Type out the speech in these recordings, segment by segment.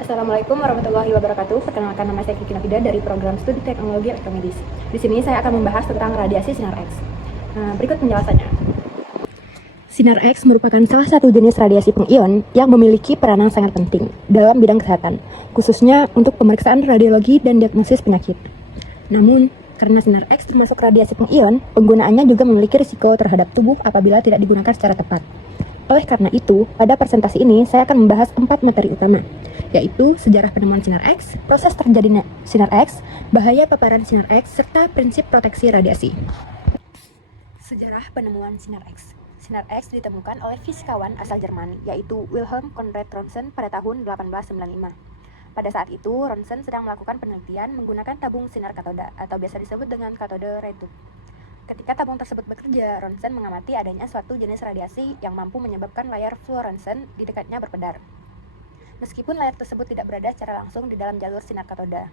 Assalamualaikum warahmatullahi wabarakatuh. Perkenalkan, nama saya Kiki Nafida dari program studi teknologi elektromedis. Di sini saya akan membahas tentang radiasi sinar X. Berikut penjelasannya. Sinar X merupakan salah satu jenis radiasi pengion yang memiliki peranan sangat penting dalam bidang kesehatan, khususnya untuk pemeriksaan radiologi dan diagnosis penyakit. Namun, karena sinar X termasuk radiasi pengion, penggunaannya juga memiliki risiko terhadap tubuh apabila tidak digunakan secara tepat. Oleh karena itu, pada presentasi ini saya akan membahas 4 materi utama, yaitu sejarah penemuan sinar X, proses terjadinya sinar X, bahaya paparan sinar X, serta prinsip proteksi radiasi. Sejarah penemuan sinar X. Sinar X ditemukan oleh fisikawan asal Jerman, yaitu Wilhelm Conrad Rontgen pada tahun 1895. Pada saat itu, Rontgen sedang melakukan penelitian menggunakan tabung sinar katoda, atau biasa disebut dengan katode ray tube. Ketika tabung tersebut bekerja, Rontgen mengamati adanya suatu jenis radiasi yang mampu menyebabkan layar fluorescent di dekatnya berpedar. Meskipun layar tersebut tidak berada secara langsung di dalam jalur sinar katoda.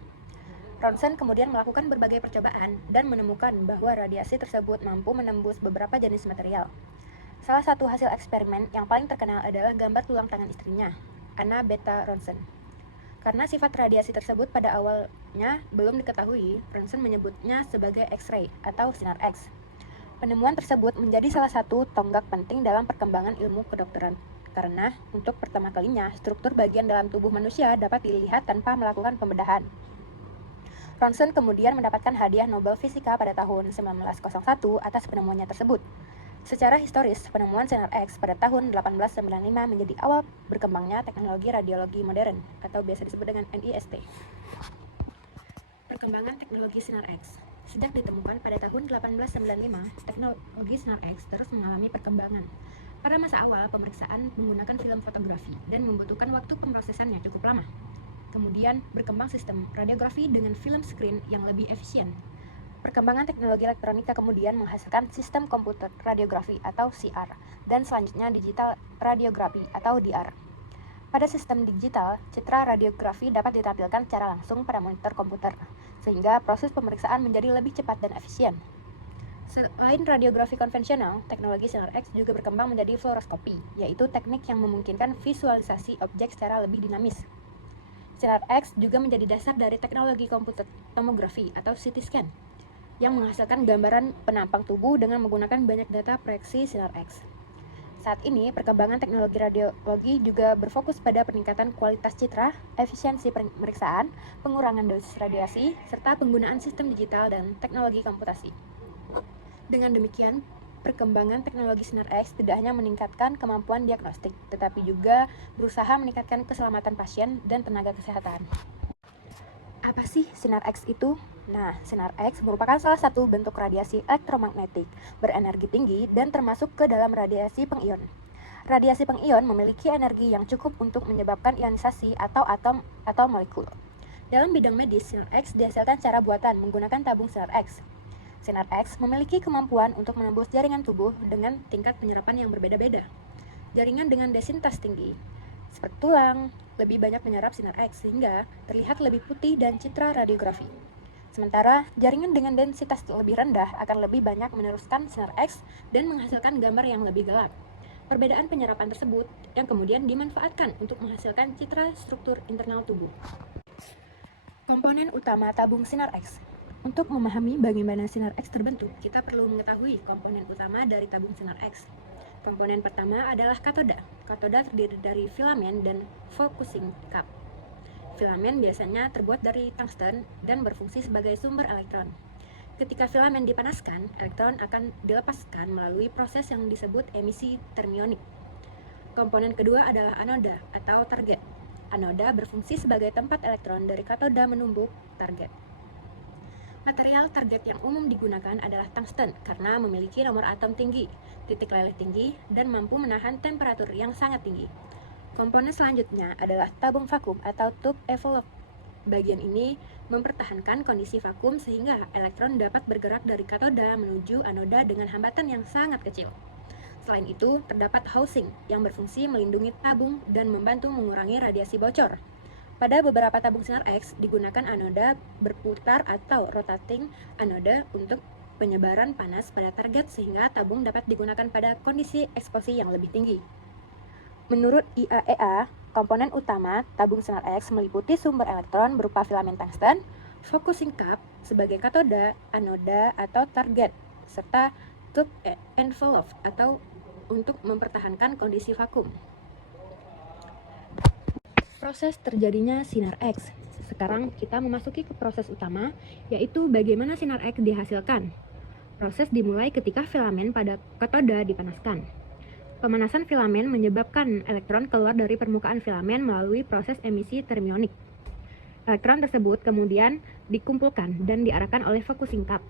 Rontgen kemudian melakukan berbagai percobaan dan menemukan bahwa radiasi tersebut mampu menembus beberapa jenis material. Salah satu hasil eksperimen yang paling terkenal adalah gambar tulang tangan istrinya, Anna Beta Rontgen. Karena sifat radiasi tersebut pada awalnya belum diketahui, Rontgen menyebutnya sebagai X-ray atau sinar X. Penemuan tersebut menjadi salah satu tonggak penting dalam perkembangan ilmu kedokteran, karena untuk pertama kalinya struktur bagian dalam tubuh manusia dapat dilihat tanpa melakukan pembedahan. Rontgen kemudian mendapatkan hadiah Nobel Fisika pada tahun 1901 atas penemuannya tersebut. Secara historis, penemuan sinar X pada tahun 1895 menjadi awal berkembangnya teknologi radiologi modern, atau biasa disebut dengan NIST. Perkembangan teknologi sinar X. Sejak ditemukan pada tahun 1895, teknologi sinar X terus mengalami perkembangan. Pada masa awal, pemeriksaan menggunakan film fotografi dan membutuhkan waktu pemrosesan yang cukup lama. Kemudian, berkembang sistem radiografi dengan film screen yang lebih efisien. Perkembangan teknologi elektronika kemudian menghasilkan sistem komputer radiografi atau CR, dan selanjutnya digital radiografi atau DR. Pada sistem digital, citra radiografi dapat ditampilkan secara langsung pada monitor komputer, sehingga proses pemeriksaan menjadi lebih cepat dan efisien. Selain radiografi konvensional, teknologi sinar X juga berkembang menjadi fluoroskopi, yaitu teknik yang memungkinkan visualisasi objek secara lebih dinamis. Sinar X juga menjadi dasar dari teknologi komputer tomografi atau CT scan, yang menghasilkan gambaran penampang tubuh dengan menggunakan banyak data proyeksi sinar X. Saat ini, perkembangan teknologi radiologi juga berfokus pada peningkatan kualitas citra, efisiensi pemeriksaan, pengurangan dosis radiasi, serta penggunaan sistem digital dan teknologi komputasi. Dengan demikian, perkembangan teknologi sinar X tidak hanya meningkatkan kemampuan diagnostik, tetapi juga berusaha meningkatkan keselamatan pasien dan tenaga kesehatan. Apa sih sinar X itu? Nah, sinar X merupakan salah satu bentuk radiasi elektromagnetik berenergi tinggi dan termasuk ke dalam radiasi pengion. Radiasi pengion memiliki energi yang cukup untuk menyebabkan ionisasi atau atom atau molekul. Dalam bidang medis, sinar X dihasilkan secara buatan menggunakan tabung sinar X. Sinar X memiliki kemampuan untuk menembus jaringan tubuh dengan tingkat penyerapan yang berbeda-beda. Jaringan dengan densitas tinggi, seperti tulang, lebih banyak menyerap sinar X sehingga terlihat lebih putih dan citra radiografi. Sementara, jaringan dengan densitas lebih rendah akan lebih banyak meneruskan sinar X dan menghasilkan gambar yang lebih gelap. Perbedaan penyerapan tersebut yang kemudian dimanfaatkan untuk menghasilkan citra struktur internal tubuh. Komponen utama tabung sinar X. Untuk memahami bagaimana sinar X terbentuk, kita perlu mengetahui komponen utama dari tabung sinar X. Komponen pertama adalah katoda. Katoda terdiri dari filamen dan focusing cup. Filamen biasanya terbuat dari tungsten dan berfungsi sebagai sumber elektron. Ketika filamen dipanaskan, elektron akan dilepaskan melalui proses yang disebut emisi termionik. Komponen kedua adalah anoda atau target. Anoda berfungsi sebagai tempat elektron dari katoda menumbuk target. Material target yang umum digunakan adalah tungsten karena memiliki nomor atom tinggi, titik leleh tinggi, dan mampu menahan temperatur yang sangat tinggi. Komponen selanjutnya adalah tabung vakum atau tube envelope. Bagian ini mempertahankan kondisi vakum sehingga elektron dapat bergerak dari katoda menuju anoda dengan hambatan yang sangat kecil. Selain itu, terdapat housing yang berfungsi melindungi tabung dan membantu mengurangi radiasi bocor. Pada beberapa tabung sinar X digunakan anoda berputar atau rotating anoda untuk penyebaran panas pada target sehingga tabung dapat digunakan pada kondisi eksposi yang lebih tinggi. Menurut IAEA, Komponen utama tabung sinar X meliputi sumber elektron berupa filamen tungsten, focusing cup sebagai katoda, anoda atau target, serta tube envelope atau untuk mempertahankan kondisi vakum. Proses terjadinya sinar X. Sekarang kita memasuki ke proses utama, yaitu bagaimana sinar X dihasilkan. Proses dimulai ketika filamen pada katoda dipanaskan. Pemanasan filamen menyebabkan elektron keluar dari permukaan filamen melalui proses emisi termionik. Elektron tersebut kemudian dikumpulkan dan diarahkan oleh focusing cup.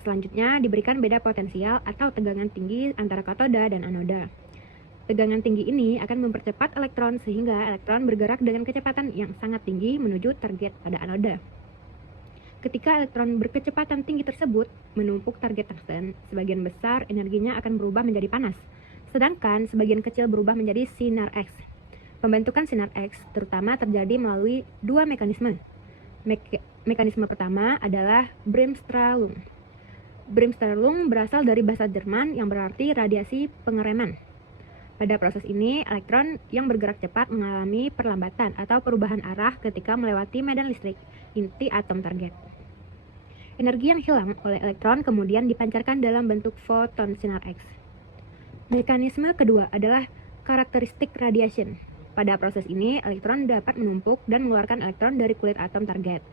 Selanjutnya diberikan beda potensial atau tegangan tinggi antara katoda dan anoda. Tegangan tinggi ini akan mempercepat elektron sehingga elektron bergerak dengan kecepatan yang sangat tinggi menuju target pada anoda. Ketika elektron berkecepatan tinggi tersebut menumpuk target tungsten, sebagian besar energinya akan berubah menjadi panas. Sedangkan sebagian kecil berubah menjadi sinar X. Pembentukan sinar X terutama terjadi melalui dua mekanisme. Mekanisme pertama adalah Bremsstrahlung. Bremsstrahlung berasal dari bahasa Jerman yang berarti radiasi pengereman. Pada proses ini, elektron yang bergerak cepat mengalami perlambatan atau perubahan arah ketika melewati medan listrik inti atom target. Energi yang hilang oleh elektron kemudian dipancarkan dalam bentuk foton sinar X. Mekanisme kedua adalah karakteristik radiation. Pada proses ini, elektron dapat menumpuk dan mengeluarkan elektron dari kulit atom target.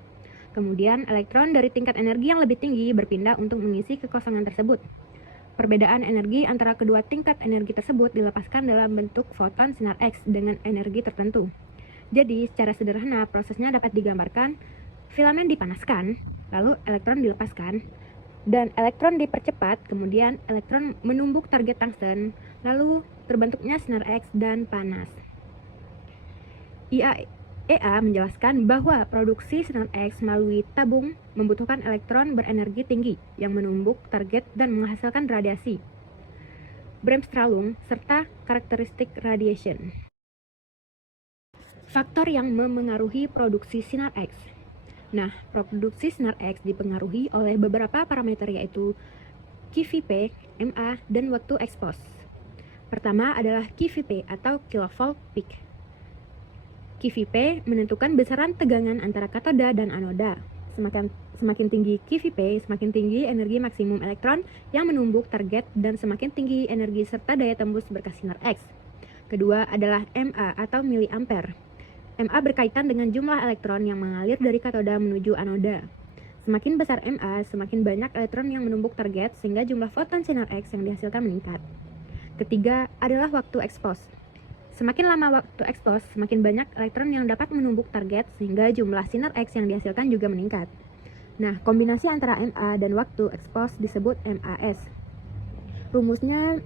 Kemudian, elektron dari tingkat energi yang lebih tinggi berpindah untuk mengisi kekosongan tersebut. Perbedaan energi antara kedua tingkat energi tersebut dilepaskan dalam bentuk foton sinar X dengan energi tertentu. Jadi, secara sederhana, prosesnya dapat digambarkan, filamen dipanaskan, lalu elektron dilepaskan, dan elektron dipercepat, kemudian elektron menumbuk target tungsten, lalu terbentuknya sinar X dan panas. IAEA menjelaskan bahwa produksi sinar X melalui tabung membutuhkan elektron berenergi tinggi yang menumbuk target dan menghasilkan radiasi, Bremsstrahlung, serta karakteristik radiation. Faktor yang memengaruhi produksi sinar X. Nah, produksi sinar X dipengaruhi oleh beberapa parameter yaitu QVP, MA, dan waktu expose. Pertama adalah QVP atau kilovolt peak. QVP menentukan besaran tegangan antara katoda dan anoda. Semakin tinggi QVP, semakin tinggi energi maksimum elektron yang menumbuk target dan semakin tinggi energi serta daya tembus berkas sinar X. Kedua adalah MA atau miliampere. MA berkaitan dengan jumlah elektron yang mengalir dari katoda menuju anoda. Semakin besar MA, semakin banyak elektron yang menumbuk target sehingga jumlah foton sinar X yang dihasilkan meningkat. Ketiga adalah waktu expose. Semakin lama waktu expose, semakin banyak elektron yang dapat menumbuk target sehingga jumlah sinar X yang dihasilkan juga meningkat. Nah, kombinasi antara MA dan waktu expose disebut MAS. Rumusnya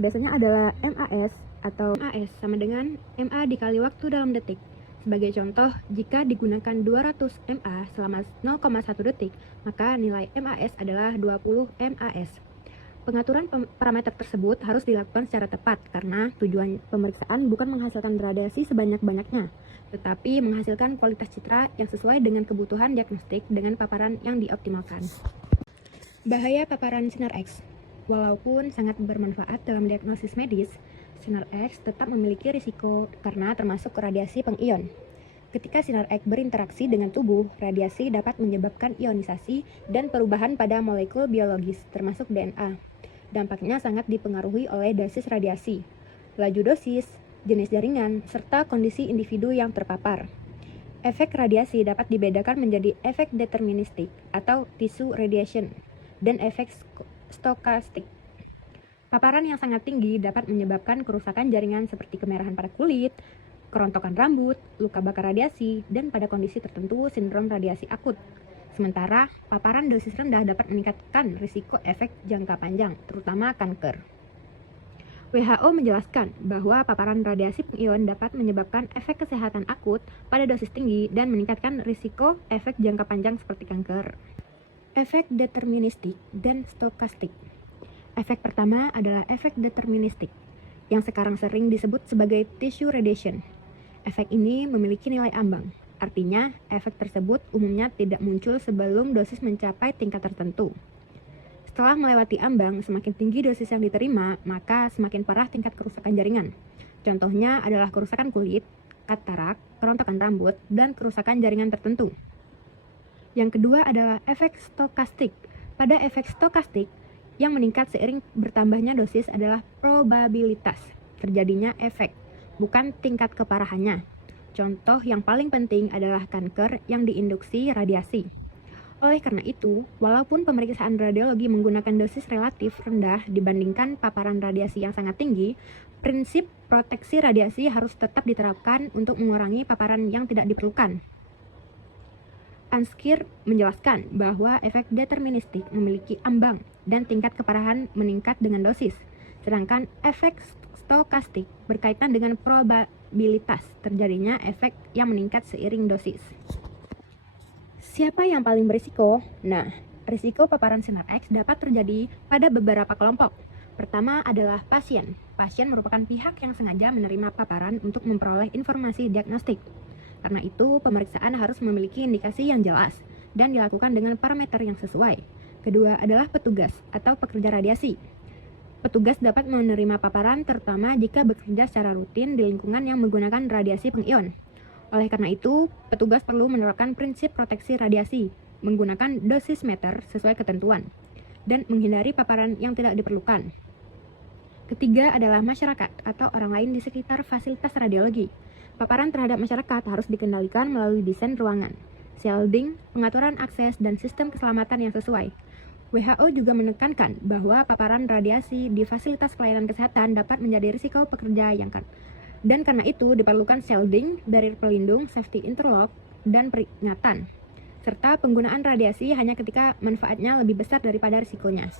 biasanya adalah MAS atau MAS sama dengan MA dikali waktu dalam detik. Sebagai contoh, jika digunakan 200 MA selama 0,1 detik, maka nilai MAS adalah 20 MAS. Pengaturan parameter tersebut harus dilakukan secara tepat karena tujuan pemeriksaan bukan menghasilkan radiasi sebanyak-banyaknya, tetapi menghasilkan kualitas citra yang sesuai dengan kebutuhan diagnostik dengan paparan yang dioptimalkan. Bahaya paparan sinar X. Walaupun sangat bermanfaat dalam diagnosis medis, sinar X tetap memiliki risiko karena termasuk radiasi pengion. Ketika sinar X berinteraksi dengan tubuh, radiasi dapat menyebabkan ionisasi dan perubahan pada molekul biologis, termasuk DNA. Dampaknya sangat dipengaruhi oleh dosis radiasi, laju dosis, jenis jaringan, serta kondisi individu yang terpapar. Efek radiasi dapat dibedakan menjadi efek deterministik atau tissue radiation dan efek stokastik. Paparan yang sangat tinggi dapat menyebabkan kerusakan jaringan seperti kemerahan pada kulit, kerontokan rambut, luka bakar radiasi, dan pada kondisi tertentu sindrom radiasi akut. Sementara, paparan dosis rendah dapat meningkatkan risiko efek jangka panjang, terutama kanker. WHO menjelaskan bahwa paparan radiasi pengion dapat menyebabkan efek kesehatan akut pada dosis tinggi dan meningkatkan risiko efek jangka panjang seperti kanker. Efek deterministik dan stokastik. Efek pertama adalah efek deterministik, yang sekarang sering disebut sebagai tissue radiation. Efek ini memiliki nilai ambang, artinya efek tersebut umumnya tidak muncul sebelum dosis mencapai tingkat tertentu. Setelah melewati ambang, semakin tinggi dosis yang diterima, maka semakin parah tingkat kerusakan jaringan. Contohnya adalah kerusakan kulit, katarak, kerontokan rambut, dan kerusakan jaringan tertentu. Yang kedua adalah efek stokastik. Pada efek stokastik, yang meningkat seiring bertambahnya dosis adalah probabilitas terjadinya efek, bukan tingkat keparahannya. Contoh yang paling penting adalah kanker yang diinduksi radiasi. Oleh karena itu, walaupun pemeriksaan radiologi menggunakan dosis relatif rendah dibandingkan paparan radiasi yang sangat tinggi, prinsip proteksi radiasi harus tetap diterapkan untuk mengurangi paparan yang tidak diperlukan. Anskir menjelaskan bahwa efek deterministik memiliki ambang dan tingkat keparahan meningkat dengan dosis, sedangkan efek stokastik berkaitan dengan probabilitas terjadinya efek yang meningkat seiring dosis. Siapa yang paling berisiko? Nah, risiko paparan sinar X dapat terjadi pada beberapa kelompok. Pertama adalah pasien. Pasien merupakan pihak yang sengaja menerima paparan untuk memperoleh informasi diagnostik. Karena itu, pemeriksaan harus memiliki indikasi yang jelas dan dilakukan dengan parameter yang sesuai. Kedua adalah petugas atau pekerja radiasi. Petugas dapat menerima paparan terutama jika bekerja secara rutin di lingkungan yang menggunakan radiasi pengion. Oleh karena itu, petugas perlu menerapkan prinsip proteksi radiasi, menggunakan dosis meter sesuai ketentuan, dan menghindari paparan yang tidak diperlukan. Ketiga adalah masyarakat atau orang lain di sekitar fasilitas radiologi. Paparan terhadap masyarakat harus dikendalikan melalui desain ruangan, shielding, pengaturan akses, dan sistem keselamatan yang sesuai. WHO juga menekankan bahwa paparan radiasi di fasilitas pelayanan kesehatan dapat menjadi risiko pekerja dan karena itu diperlukan shielding, barrier pelindung, safety interlock, dan peringatan, serta penggunaan radiasi hanya ketika manfaatnya lebih besar daripada risikonya.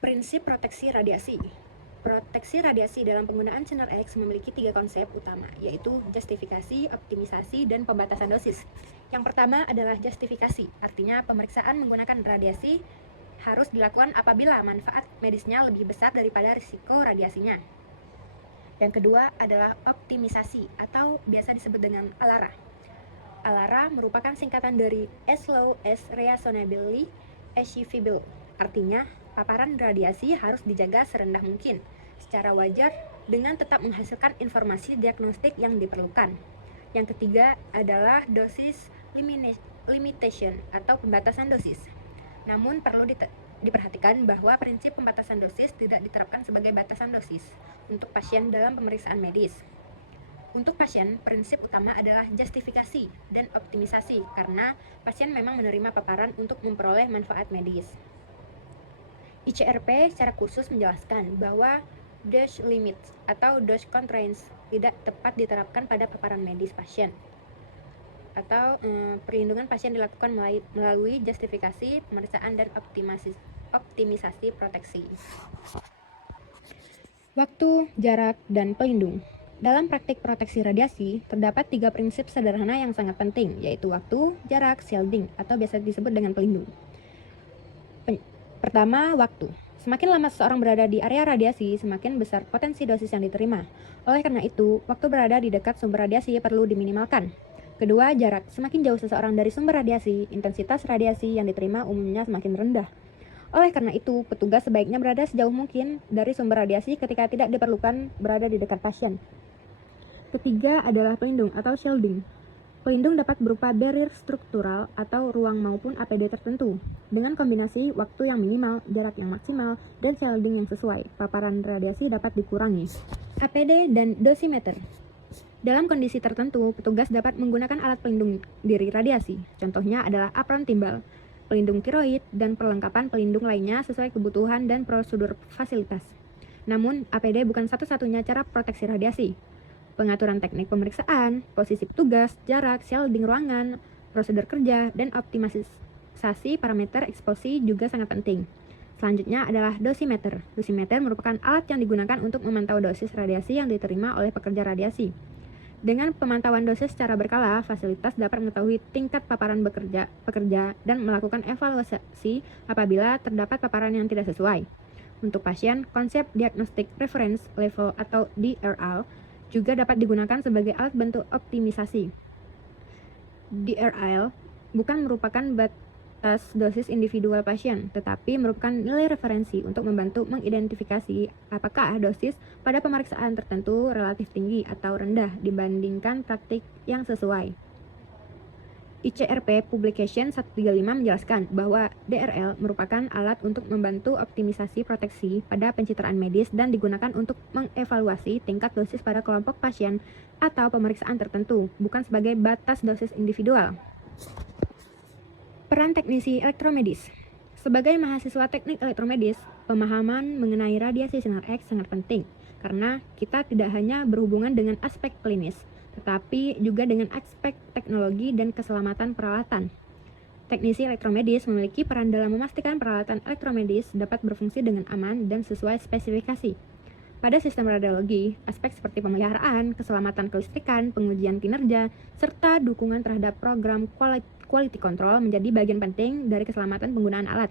Prinsip proteksi radiasi. Proteksi radiasi dalam penggunaan sinar X memiliki 3 konsep utama, yaitu justifikasi, optimisasi, dan pembatasan dosis. Yang pertama adalah justifikasi, artinya pemeriksaan menggunakan radiasi harus dilakukan apabila manfaat medisnya lebih besar daripada risiko radiasinya. Yang kedua adalah optimisasi, atau biasa disebut dengan ALARA. ALARA merupakan singkatan dari as low as reasonably achievable, artinya paparan radiasi harus dijaga serendah mungkin, secara wajar dengan tetap menghasilkan informasi diagnostik yang diperlukan. Yang ketiga adalah dosis limitation atau pembatasan dosis. Namun perlu diperhatikan bahwa prinsip pembatasan dosis tidak diterapkan sebagai batasan dosis untuk pasien dalam pemeriksaan medis. Untuk pasien, prinsip utama adalah justifikasi dan optimisasi karena pasien memang menerima paparan untuk memperoleh manfaat medis. ICRP secara khusus menjelaskan bahwa dose limit atau dose constraints tidak tepat diterapkan pada paparan medis pasien, atau perlindungan pasien dilakukan melalui justifikasi, pemeriksaan, dan optimisasi proteksi. Waktu, jarak, dan pelindung. Dalam praktik proteksi radiasi, terdapat 3 prinsip sederhana yang sangat penting, yaitu waktu, jarak, shielding, atau biasa disebut dengan pelindung. Pertama, waktu. Semakin lama seseorang berada di area radiasi, semakin besar potensi dosis yang diterima. Oleh karena itu, waktu berada di dekat sumber radiasi perlu diminimalkan. Kedua, jarak. Semakin jauh seseorang dari sumber radiasi, intensitas radiasi yang diterima umumnya semakin rendah. Oleh karena itu, petugas sebaiknya berada sejauh mungkin dari sumber radiasi ketika tidak diperlukan berada di dekat pasien. Ketiga adalah pelindung atau shielding. Pelindung dapat berupa barrier struktural atau ruang maupun APD tertentu. Dengan kombinasi waktu yang minimal, jarak yang maksimal, dan shielding yang sesuai, paparan radiasi dapat dikurangi. APD dan dosimeter. Dalam kondisi tertentu, petugas dapat menggunakan alat pelindung diri radiasi. Contohnya adalah apron timbal, pelindung tiroid, dan perlengkapan pelindung lainnya sesuai kebutuhan dan prosedur fasilitas. Namun, APD bukan satu-satunya cara proteksi radiasi. Pengaturan teknik pemeriksaan, posisi petugas, jarak, shielding ruangan, prosedur kerja, dan optimisasi parameter eksposi juga sangat penting. Selanjutnya adalah dosimeter. Dosimeter merupakan alat yang digunakan untuk memantau dosis radiasi yang diterima oleh pekerja radiasi. Dengan pemantauan dosis secara berkala, fasilitas dapat mengetahui tingkat paparan pekerja dan melakukan evaluasi apabila terdapat paparan yang tidak sesuai. Untuk pasien, konsep Diagnostic Reference Level atau DRL juga dapat digunakan sebagai alat bantu optimisasi. DRL bukan merupakan atas dosis individual pasien, tetapi merupakan nilai referensi untuk membantu mengidentifikasi apakah dosis pada pemeriksaan tertentu relatif tinggi atau rendah dibandingkan praktik yang sesuai. ICRP Publication 135 menjelaskan bahwa DRL merupakan alat untuk membantu optimisasi proteksi pada pencitraan medis dan digunakan untuk mengevaluasi tingkat dosis pada kelompok pasien atau pemeriksaan tertentu, bukan sebagai batas dosis individual. Peran teknisi elektromedis. Sebagai mahasiswa teknik elektromedis, pemahaman mengenai radiasi sinar X sangat penting, karena kita tidak hanya berhubungan dengan aspek klinis, tetapi juga dengan aspek teknologi dan keselamatan peralatan. Teknisi elektromedis memiliki peran dalam memastikan peralatan elektromedis dapat berfungsi dengan aman dan sesuai spesifikasi. Pada sistem radiologi, aspek seperti pemeliharaan, keselamatan kelistrikan, pengujian kinerja, serta dukungan terhadap program quality control menjadi bagian penting dari keselamatan penggunaan alat.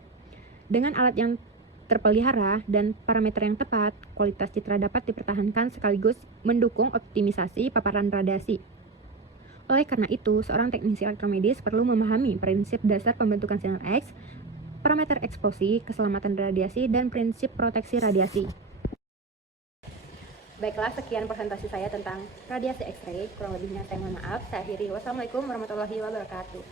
Dengan alat yang terpelihara dan parameter yang tepat, kualitas citra dapat dipertahankan sekaligus mendukung optimisasi paparan radiasi. Oleh karena itu, seorang teknisi elektromedis perlu memahami prinsip dasar pembentukan sinar X, parameter eksposi, keselamatan radiasi, dan prinsip proteksi radiasi. Baiklah, sekian presentasi saya tentang radiasi X-ray. Kurang lebihnya saya mohon maaf. Saya akhiri. Wassalamualaikum warahmatullahi wabarakatuh.